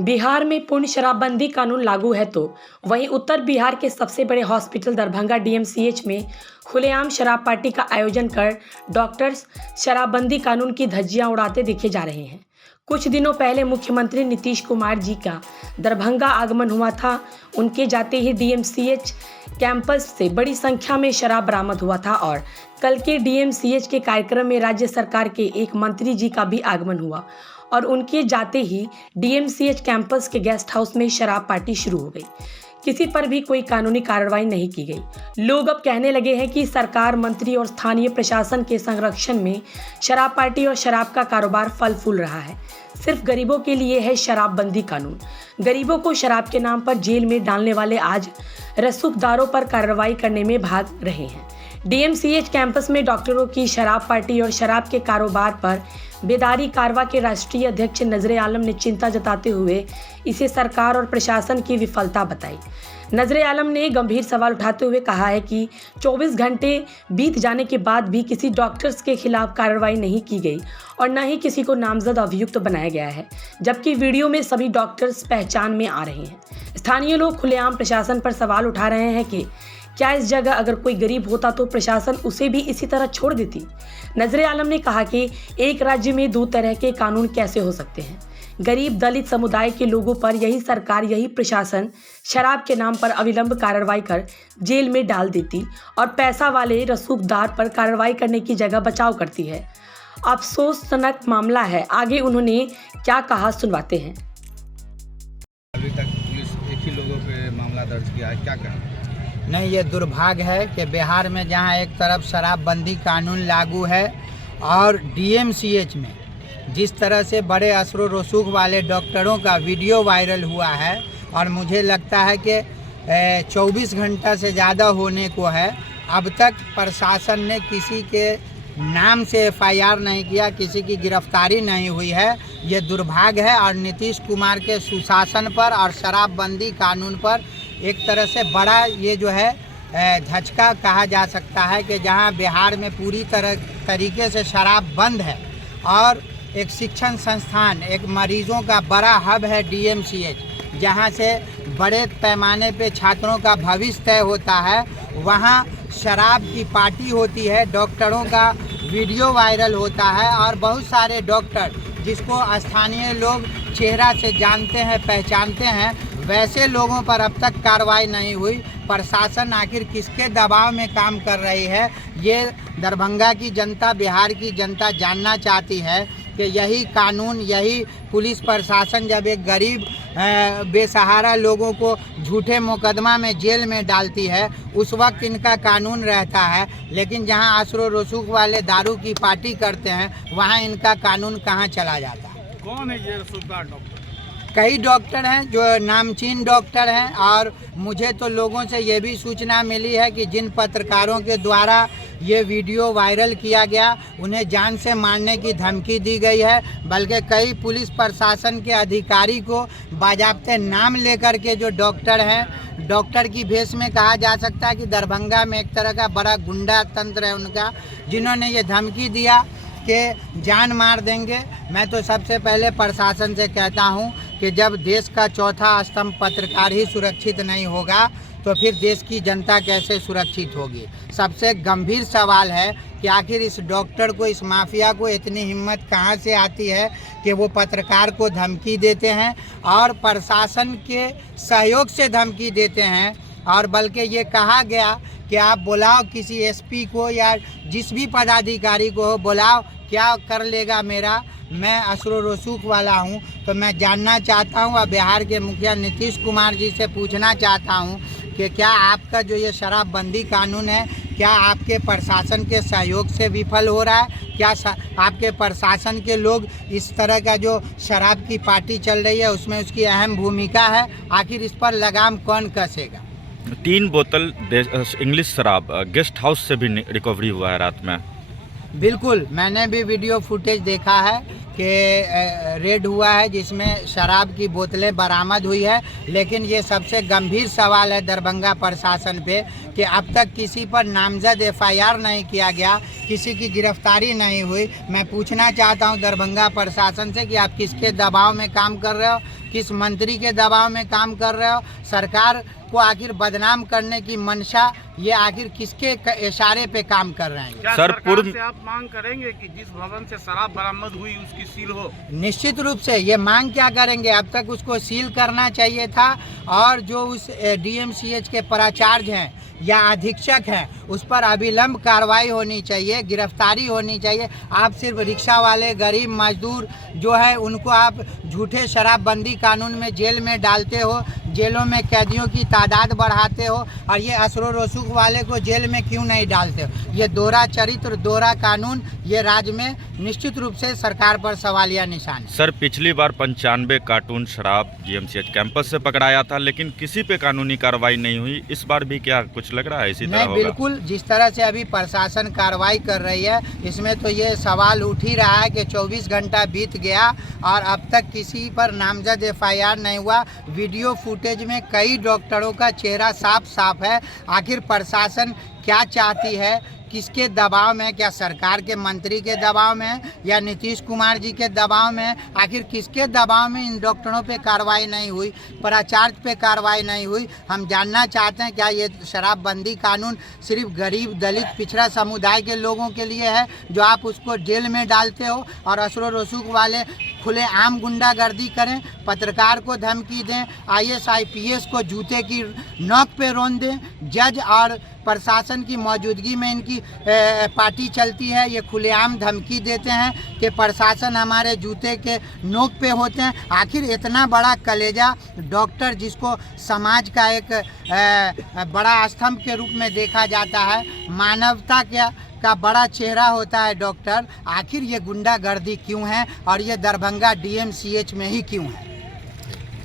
बिहार में पूर्ण शराबबंदी कानून लागू है तो वहीं उत्तर बिहार के सबसे बड़े हॉस्पिटल दरभंगा डीएमसीएच में खुलेआम शराब पार्टी का आयोजन कर डॉक्टर्स शराबबंदी कानून की धज्जियां उड़ाते दिखे जा रहे हैं। कुछ दिनों पहले मुख्यमंत्री नीतीश कुमार जी का दरभंगा आगमन हुआ था। उनके जाते ही डीएमसीएच कैंपस से बड़ी संख्या में शराब बरामद हुआ था और कल के डीएमसीएच के कार्यक्रम में राज्य सरकार के एक मंत्री जी का भी आगमन हुआ और उनके जाते ही डीएमसीएच कैंपस के गेस्ट हाउस में शराब पार्टी शुरू हो गई। किसी पर भी कोई कानूनी कार्रवाई नहीं की गई। लोग अब कहने लगे हैं कि सरकार, मंत्री और स्थानीय प्रशासन के संरक्षण में शराब पार्टी और शराब का कारोबार फल फूल रहा है। सिर्फ गरीबों के लिए है शराबबंदी कानून। गरीबों को शराब के नाम पर जेल में डालने वाले आज रसूखदारों पर कार्रवाई करने में भाग रहे हैं। डीएमसीएच कैंपस में डॉक्टरों की शराब पार्टी और शराब के कारोबार पर बेदारी कारवा के राष्ट्रीय अध्यक्ष नजरे आलम ने चिंता जताते हुए इसे सरकार और प्रशासन की विफलता बताई। नजरे आलम ने गंभीर सवाल उठाते हुए कहा है कि 24 घंटे बीत जाने के बाद भी किसी डॉक्टर्स के खिलाफ कार्रवाई नहीं की गई और न ही किसी को नामजद अभियुक्त बनाया गया है, जबकि वीडियो में सभी डॉक्टर्स पहचान में आ रहे हैं। स्थानीय लोग खुलेआम प्रशासन पर सवाल उठा रहे हैं कि क्या इस जगह अगर कोई गरीब होता तो प्रशासन उसे भी इसी तरह छोड़ देती। नजरे आलम ने कहा कि एक राज्य में दो तरह के कानून कैसे हो सकते हैं। गरीब दलित समुदाय के लोगों पर यही सरकार, यही प्रशासन शराब के नाम पर अविलंब कार्रवाई कर जेल में डाल देती और पैसा वाले रसूखदार पर कार्रवाई करने की जगह बचाव करती है। अफसोसजनक मामला है। आगे उन्होंने क्या कहा, सुनवाते हैं। अभी तक पुलिस एक ही लोगों पे मामला दर्ज किया है, क्या कहना? नहीं, ये दुर्भाग्य है कि बिहार में जहां एक तरफ शराबबंदी कानून लागू है और डीएमसीएच में जिस तरह से बड़े असर रसूख वाले डॉक्टरों का वीडियो वायरल हुआ है और मुझे लगता है कि 24 घंटा से ज़्यादा होने को है, अब तक प्रशासन ने किसी के नाम से एफआईआर नहीं किया, किसी की गिरफ्तारी नहीं हुई है। ये दुर्भाग्य है और नीतीश कुमार के सुशासन पर और शराबबंदी कानून पर एक तरह से बड़ा ये जो है धचका कहा जा सकता है कि जहां बिहार में पूरी तरीके से शराब बंद है और एक शिक्षण संस्थान, एक मरीजों का बड़ा हब है डीएमसीएच, जहां से बड़े पैमाने पे छात्रों का भविष्य तय होता है, वहां शराब की पार्टी होती है, डॉक्टरों का वीडियो वायरल होता है और बहुत सारे डॉक्टर जिसको स्थानीय लोग चेहरा से जानते हैं, पहचानते हैं, वैसे लोगों पर अब तक कार्रवाई नहीं हुई। प्रशासन आखिर किसके दबाव में काम कर रही है, ये दरभंगा की जनता, बिहार की जनता जानना चाहती है कि यही कानून, यही पुलिस प्रशासन जब एक गरीब बेसहारा लोगों को झूठे मुकदमा में जेल में डालती है, उस वक्त इनका कानून रहता है, लेकिन जहां असर रसूख वाले दारू की पार्टी करते हैं वहां इनका कानून कहां चला जाता है। कौन है ये रसूखदार डॉक्टर? कई डॉक्टर हैं जो नामचीन डॉक्टर हैं और मुझे तो लोगों से ये भी सूचना मिली है कि जिन पत्रकारों के द्वारा ये वीडियो वायरल किया गया उन्हें जान से मारने की धमकी दी गई है, बल्कि कई पुलिस प्रशासन के अधिकारी को बाजाब्ते नाम लेकर के जो डॉक्टर हैं, डॉक्टर की भेष में कहा जा सकता है कि दरभंगा में एक तरह का बड़ा गुंडा तंत्र है उनका, जिन्होंने ये धमकी दिया कि जान मार देंगे। मैं तो सबसे पहले प्रशासन से कहता हूं कि जब देश का चौथा स्तंभ पत्रकार ही सुरक्षित नहीं होगा तो फिर देश की जनता कैसे सुरक्षित होगी। सबसे गंभीर सवाल है कि आखिर इस डॉक्टर को, इस माफिया को इतनी हिम्मत कहां से आती है कि वो पत्रकार को धमकी देते हैं और प्रशासन के सहयोग से धमकी देते हैं। और बल्कि ये कहा गया कि आप बुलाओ किसी एसपी को या जिस भी पदाधिकारी को हो, बुलाओ, क्या कर लेगा मेरा, मैं असर रसूख वाला हूं। तो मैं जानना चाहता हूं और बिहार के मुखिया नीतीश कुमार जी से पूछना चाहता हूं कि क्या आपका जो ये शराबबंदी कानून है, क्या आपके प्रशासन के सहयोग से विफल हो रहा है? क्या आपके प्रशासन के लोग इस तरह का जो शराब की पार्टी चल रही है उसमें उसकी अहम भूमिका है? आखिर इस पर लगाम कौन कसेगा? 3 बोतल इंग्लिश शराब गेस्ट हाउस से भी रिकवरी हुआ है रात में। बिल्कुल, मैंने भी वीडियो फुटेज देखा है के रेड हुआ है, जिसमें शराब की बोतलें बरामद हुई है। लेकिन ये सबसे गंभीर सवाल है दरभंगा प्रशासन पे कि अब तक किसी पर नामजद एफआईआर नहीं किया गया, किसी की गिरफ्तारी नहीं हुई। मैं पूछना चाहता हूं दरभंगा प्रशासन से कि आप किसके दबाव में काम कर रहे हो, किस मंत्री के दबाव में काम कर रहे हो? सरकार को आखिर बदनाम करने की मंशा ये आखिर किसके इशारे पे काम कर रहे हैं? क्या सर, सरकार से आप मांग करेंगे कि जिस भवन से शराब बरामद हुई उसकी सील हो? निश्चित रूप से ये मांग क्या करेंगे, अब तक उसको सील करना चाहिए था। और जो उस डीएमसीएच के प्राचार्य हैं या अधीक्षक हैं उस पर अविलंब कार्रवाई होनी चाहिए, गिरफ्तारी होनी चाहिए। आप सिर्फ रिक्शा वाले गरीब मजदूर जो है उनको आप झूठे शराबबंदी कानून में जेल में डालते हो, जेलों में कैदियों की तादाद बढ़ाते हो, और ये असरो रसूख वाले को जेल में क्यों नहीं डालते हो? ये दोहरा चरित्र, दोहरा कानून ये राज्य में निश्चित रूप से सरकार पर सवालिया निशान है। सर, पिछली बार 95 कार्टून शराब डीएमसीएच कैंपस से पकड़ाया था, लेकिन किसी पे कानूनी कार्रवाई नहीं हुई। इस बार भी क्या कुछ लग रहा है इसी तरह नहीं, होगा? बिल्कुल जिस तरह से अभी प्रशासन कार्रवाई कर रही है, इसमें तो ये सवाल उठ ही रहा है कि 24 घंटा बीत गया और अब तक किसी पर नामजद एफआईआर नहीं हुआ। वीडियो फुटेज में कई डॉक्टरों का चेहरा साफ साफ है। आखिर प्रशासन क्या चाहती है, किसके दबाव में? क्या सरकार के मंत्री के दबाव में या नीतीश कुमार जी के दबाव में? आखिर किसके दबाव में इन डॉक्टरों पे कार्रवाई नहीं हुई, प्राचार्य पे कार्रवाई नहीं हुई? हम जानना चाहते हैं क्या ये शराबबंदी कानून सिर्फ गरीब, दलित, पिछड़ा समुदाय के लोगों के लिए है जो आप उसको जेल में डालते हो और असरो रसूख वाले खुले आम गुंडागर्दी करें, पत्रकार को धमकी दें, आईएएस आईपीएस को जूते की नोक पे रौंद दें? जज और प्रशासन की मौजूदगी में इनकी पार्टी चलती है। ये खुलेआम धमकी देते हैं कि प्रशासन हमारे जूते के नोक पे होते हैं। आखिर इतना बड़ा कलेजा डॉक्टर, जिसको समाज का एक बड़ा स्तंभ के रूप में देखा जाता है, मानवता का बड़ा चेहरा होता है डॉक्टर, आखिर ये गुंडागर्दी क्यों है और ये दरभंगा डीएमसीएच में ही क्यों है?